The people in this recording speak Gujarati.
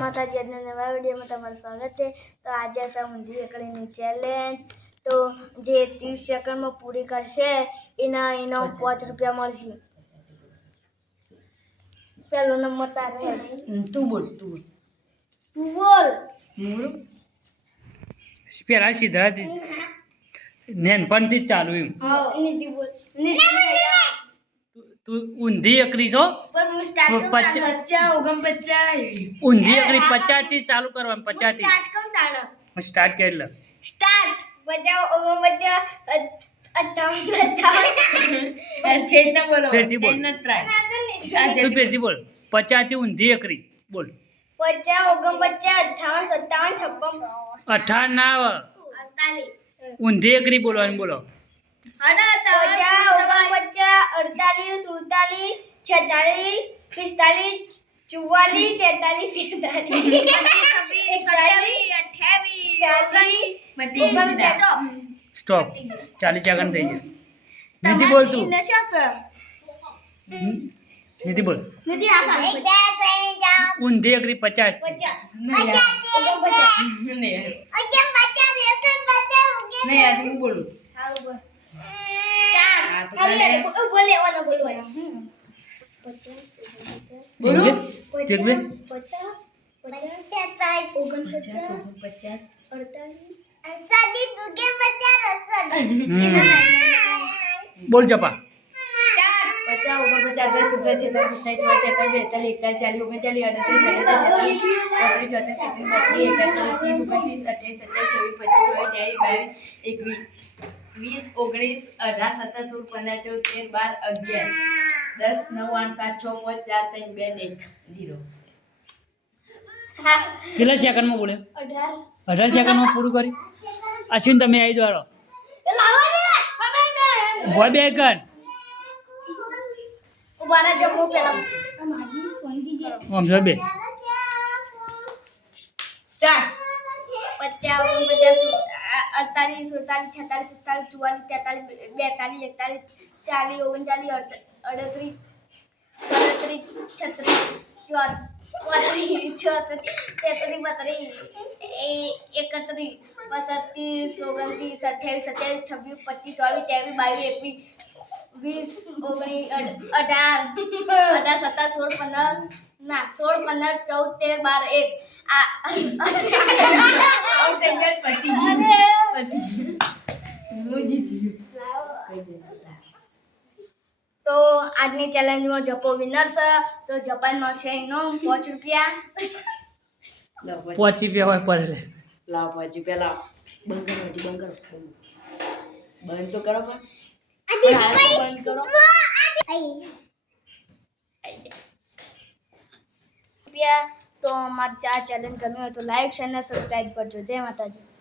માતાજી આજના નવા વિડીયોમાં તમારું સ્વાગત છે। તો આજે આ ઊંધી એકડીની ચેલેન્જ તો જે 30 સેકન્ડમાં પૂરી કરશે એનો 5 રૂપિયા મળશે। પહેલો નંબર તારે તું બોલ પેલા સીધા નેનપણથી જ ચાલુ એમ નિધિ બોલ તું ઊંધી એકરી છો પણ હું સ્ટાર્ટ 49 ઊંધી એકરી 50 થી ચાલુ કરવાનું 50 થી સ્ટાર્ટ કર તાણ સ્ટાર્ટ કરી લે સ્ટાર્ટ બજાવ ફેર ના બોલો ફેરથી બોલ ના ટ્રાય તું ફેરથી બોલ 50 થી ઊંધી એકરી બોલ 50 59 58 57 58 ના આવે 48 ઊંધી એકરી બોલવાની બોલો 50 59 48 47 46 45 સ્ટોપ 40 સેકન્ડ થઈ ગયા નિધિ બોલ તું નિધિ બોલ ઊંધી એકરી 50 નહીં આજે હું બોલું બોલો ચેક બે 50 બોલ ચપા 0 કેટલા સેકન્ડમાં બોલે 18 સેકન્ડમાં પૂરું કરી અશ્વિન તમે આવી જાઓ ભોય બે કર ઉબારા જમો પેલા આમ જો બે 4 50 48 47 46 47 48 42 43 તો આજની ચેલેન્જમાં જપો વિનર છે તો જપાન મળશે એનો 5 રૂપિયા પહોંચી બે હોય પડે લાવ પછી પેલા બંધ કરો બંધ તો કરો પણ બંધ કરો રૂપિયા તો અમારી ચેલેન્જ ગમ્યો હોય તો લાઈક શેર અને સબસ્ક્રાઇબ કરજો। જય માતાજી।